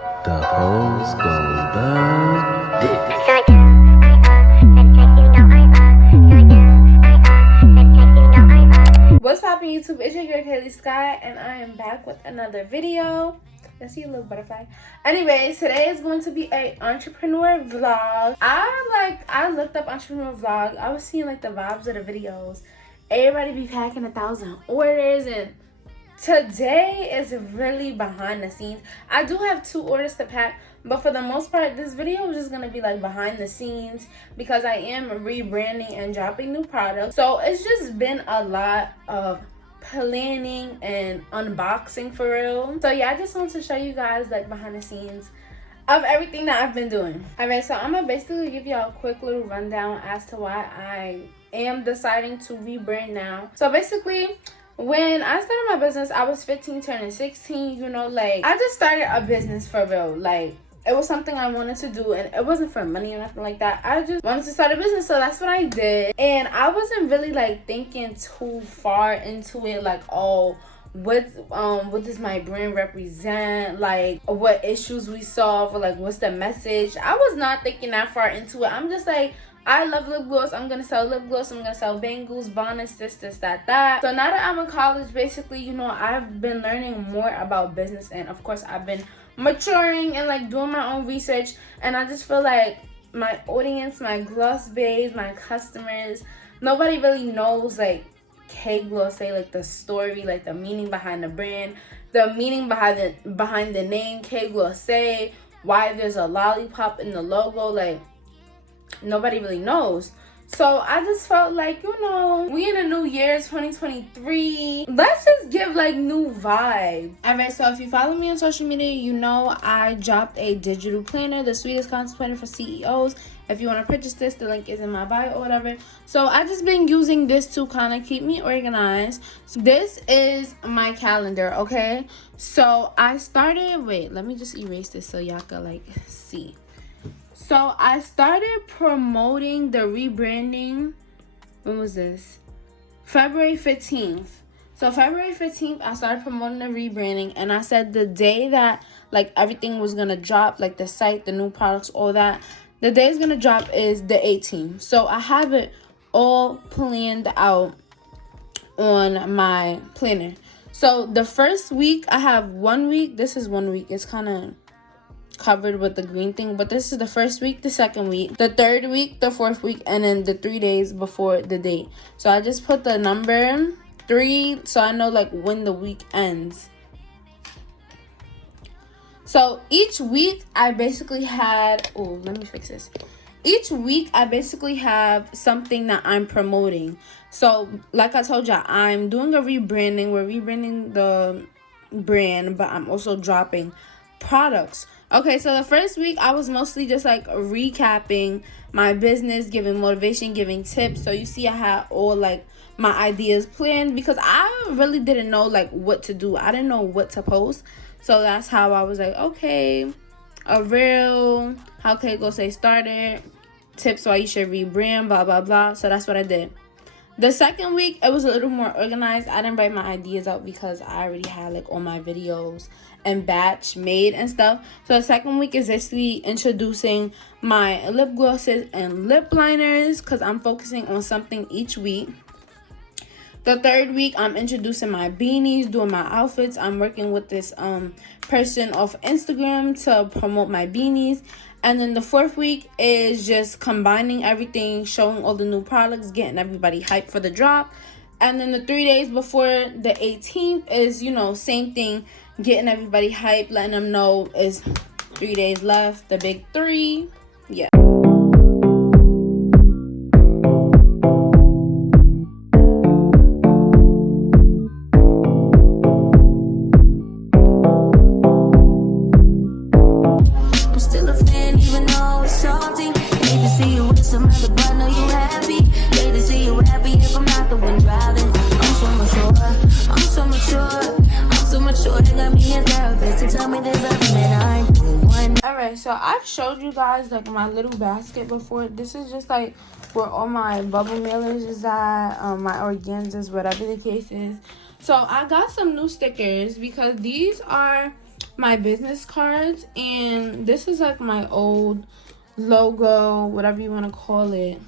The hoes gon' love this. What's poppin' YouTube? It's your girl Kaylee Sky and I am back with another video. Let's see a little butterfly. Anyways, today is going to be a entrepreneur vlog. I looked up entrepreneur vlog. I was seeing like the vibes of the videos. Everybody be packing 1,000 orders, and today is really behind the scenes. I do have 2 orders to pack, but for the most part this video is just gonna be like behind the scenes because I am rebranding and dropping new products. So it's just been a lot of planning and unboxing for real. So yeah, I just want to show you guys like behind the scenes of everything that I've been doing. Alright, so I'm gonna basically give y'all a quick little rundown as to why I am deciding to rebrand now. So basically, when I started my business, I was 15 turning 16, you know, like I just started a business for real. Like it was something I wanted to do, and it wasn't for money or nothing like that. I just wanted to start a business, so that's what I did. And I wasn't really like thinking too far into it, like, oh, what does my brand represent, like what issues we solve, or like what's the message. I was not thinking that far into it. I'm just like, I love lip gloss. I'm gonna sell lip gloss. I'm gonna sell bangles, bonnets, this, that. So now that I'm in college, basically, you know, I've been learning more about business, and of course I've been maturing and like doing my own research. And I just feel like my audience, my gloss babes, my customers, nobody really knows like K Gloss, say like the story, like the meaning behind the brand, the meaning behind the name K Gloss, say why there's a lollipop in the logo. Like nobody really knows. So I just felt like, you know, we in a new year, 2023, let's just give like new vibe. Alright, so if you follow me on social media, you know I dropped a digital planner, the sweetest content planner for CEOs. If you want to purchase this, the link is in my bio or whatever. So I just been using this to kind of keep me organized. So this is my calendar, okay? So I started, wait, let me just erase this so y'all can like see. So I started promoting the rebranding, when was this? February 15th. So February 15th, I started promoting the rebranding, and I said the day that like everything was gonna drop, like the site, the new products, all that, the day it's gonna drop is the 18th. So I have it all planned out on my planner. So the first week, I have 1 week. This is 1 week. It's kind of covered with the green thing, but this is the first week, the second week, the third week, the fourth week, and then the 3 days before the date. So I just put the number 3 so I know like when the week ends. So each week I basically had, oh, let me fix this. Each week I basically have something that I'm promoting. So like I told y'all, I'm doing a rebranding. We're rebranding the brand, but I'm also dropping products. Okay, so the first week I was mostly just like recapping my business, giving motivation, giving tips. So you see I had all like my ideas planned because I really didn't know like what to do. I didn't know what to post. So that's how I was like, okay, a reel, how K Gloss say started, tips why you should rebrand, blah blah blah. So that's what I did. The second week, it was a little more organized. I didn't write my ideas out because I already had like all my videos and batch made and stuff. So the second week is basically introducing my lip glosses and lip liners because I'm focusing on something each week. The third week, I'm introducing my beanies, doing my outfits. I'm working with this person off Instagram to promote my beanies. And then the fourth week is just combining everything, showing all the new products, getting everybody hyped for the drop. And then the 3 days before the 18th is, you know, same thing, getting everybody hyped, letting them know it's 3 days left, the big 3. Yeah. Alright, so I've showed you guys like my little basket before. This is just like where all my bubble mailers is at, my organzas, whatever the case is. So I got some new stickers because these are my business cards, and this is like my old logo, whatever you want to call it.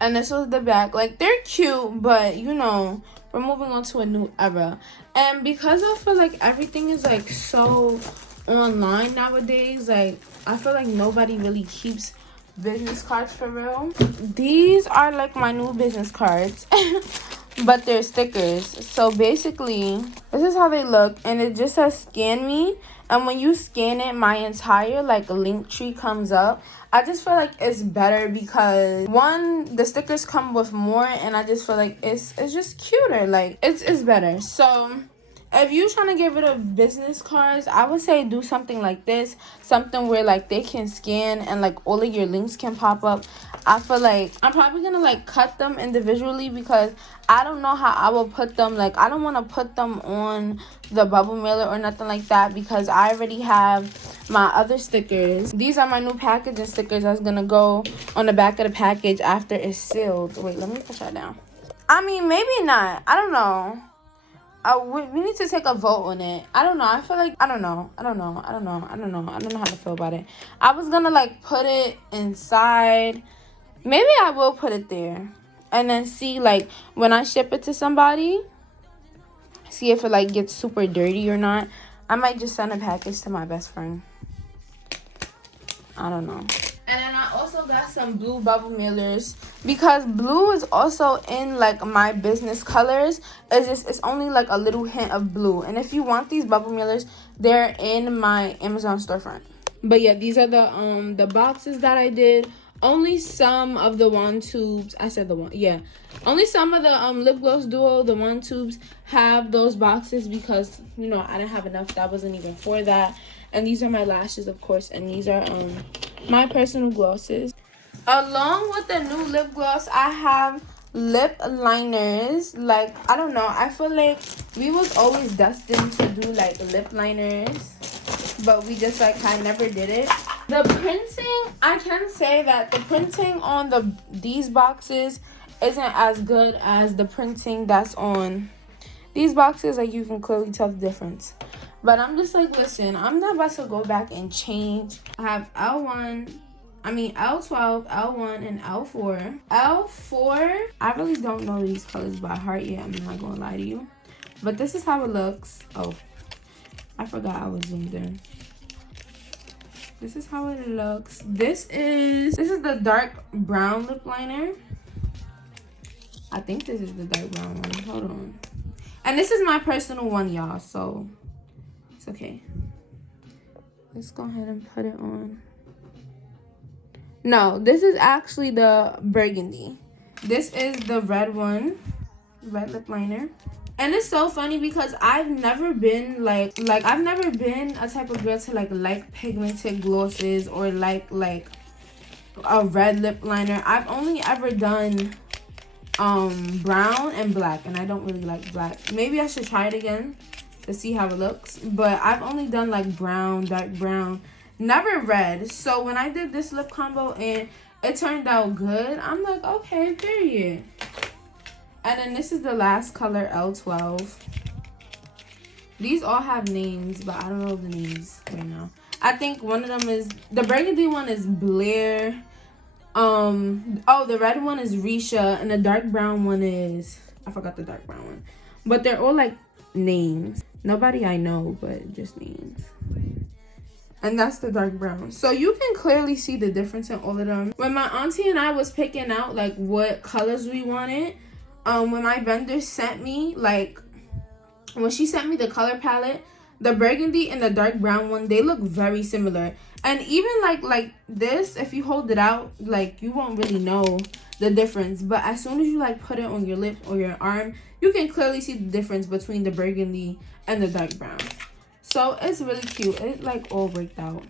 And this was the back. Like, they're cute, but you know, we're moving on to a new era. And because I feel like everything is like so online nowadays, like I feel like nobody really keeps business cards for real. These are like my new business cards. But they're stickers. So basically, this is how they look, and it just says scan me. And when you scan it, my entire like link tree comes up. I just feel like it's better because one, the stickers come with more, and I just feel like it's just cuter. Like it's better. So if you're trying to get rid of business cards, I would say do something like this. Something where like they can scan and like all of your links can pop up. I feel like I'm probably gonna like cut them individually because I don't know how I will put them. Like, I don't want to put them on the bubble mailer or nothing like that because I already have my other stickers. These are my new packaging stickers that's gonna go on the back of the package after it's sealed. Wait, let me put that down. I mean, maybe not. I don't know. We need to take a vote on it. I don't know. I feel like I don't know how to feel about it. I was gonna like put it inside. Maybe I will put it there and then see like when I ship it to somebody, see if it like gets super dirty or not. I might just send a package to my best friend. I don't know. And then I also got some blue bubble mailers because blue is also in like my business colors. It's only like a little hint of blue. And if you want these bubble mailers, they're in my Amazon storefront. But yeah, these are the boxes that I did. Only some of the one tubes, only some of the lip gloss duo, the one tubes have those boxes because, you know, I didn't have enough. That wasn't even for that. And these are my lashes, of course, and these are my personal glosses. Along with the new lip gloss, I have lip liners. Like, I don't know, I feel like we was always destined to do like lip liners, but we just like I never did it. The printing, I can say that the printing on these boxes isn't as good as the printing that's on these boxes. Like, you can clearly tell the difference. But I'm just like, listen, I'm not about to go back and change. I have L12, L1, and L4. L4, I really don't know these colors by heart yet. I'm not gonna lie to you. But this is how it looks. Oh, I forgot I was zoomed in. This is how it looks. This is the dark brown lip liner. I think this is the dark brown one. Hold on. And this is my personal one, y'all, so it's okay. Let's go ahead and put it on. No, this is actually the burgundy. This is the red one, red lip liner. And it's so funny because I've never been like I've never been a type of girl to like pigmented glosses or like a red lip liner. I've only ever done brown and black, and I don't really like black. Maybe I should try it again to see how it looks, but I've only done like brown, dark brown, never red. So when I did this lip combo and it turned out good, I'm like, okay, period. And then this is the last color, L12. These all have names, but I don't know the names right now. I think one of them is, the burgundy one is Blair. The red one is Risha, and the dark brown one is, I forgot the dark brown one. But they're all like names. Nobody I know, but just names. And that's the dark brown. So you can clearly see the difference in all of them. When my auntie and I was picking out like what colors we wanted, when my vendor sent me, like, when she sent me the color palette, the burgundy and the dark brown one, they look very similar. And even like this, if you hold it out, like, you won't really know the difference. But as soon as you like put it on your lips or your arm, you can clearly see the difference between the burgundy and the dark brown. So it's really cute. It like all worked out.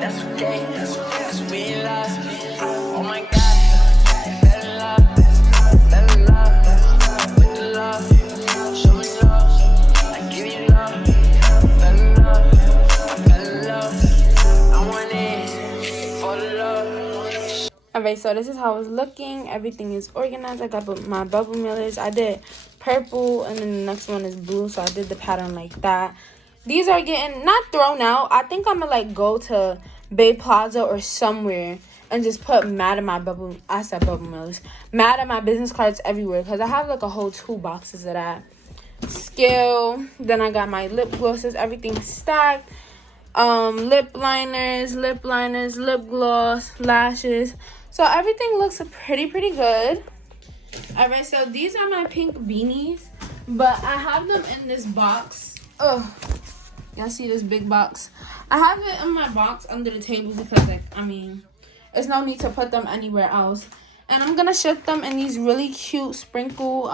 That's okay, cause we in love. Oh my God, I fell in love with the love. Show me love, I give you love. Fell in love, I want it for the love. Alright, Alright, so this is how it's looking. Everything is organized. I got my bubble mailers. I did purple, and then the next one is blue, so I did the pattern like that. These are getting not thrown out. I think I'm gonna like go to Bay Plaza or somewhere and just put mad at my bubble mailers, mad at my business cards everywhere, because I have like a whole 2 boxes of that. Scale. Then I got my lip glosses, everything stacked. Lip liners, lip gloss, lashes. So everything looks pretty good. Alright, so these are my pink beanies, but I have them in this box. Oh, y'all see this big box? I have it in my box under the table because, like, I mean, there's no need to put them anywhere else. And I'm gonna ship them in these really cute sprinkle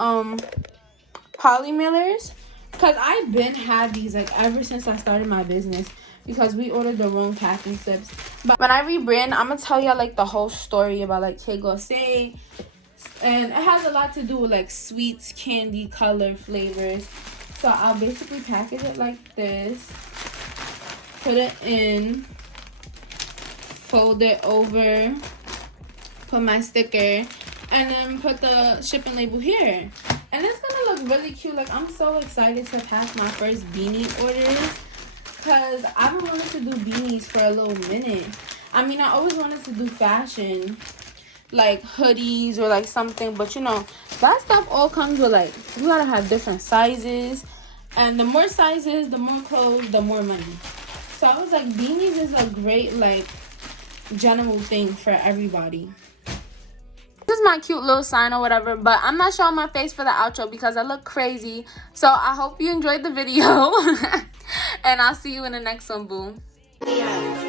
poly mailers, because I've been had these like ever since I started my business, because we ordered the wrong packing slips. But when I rebrand, I'm gonna tell y'all like the whole story about like Que Goce, and it has a lot to do with like sweets, candy, color, flavors. So I'll basically package it like this, put it in, fold it over, put my sticker, and then put the shipping label here. And it's gonna look really cute. Like, I'm so excited to pack my first beanie orders, because I've been wanting to do beanies for a little minute. I mean, I always wanted to do fashion, like hoodies or like something, but you know, that stuff all comes with like, you gotta have different sizes, and the more sizes, the more clothes, the more money. So I was like, beanies is a great like general thing for everybody. This is my cute little sign or whatever, but I'm not showing my face for the outro because I look crazy. So I hope you enjoyed the video, and I'll see you in the next one, boo. Yeah.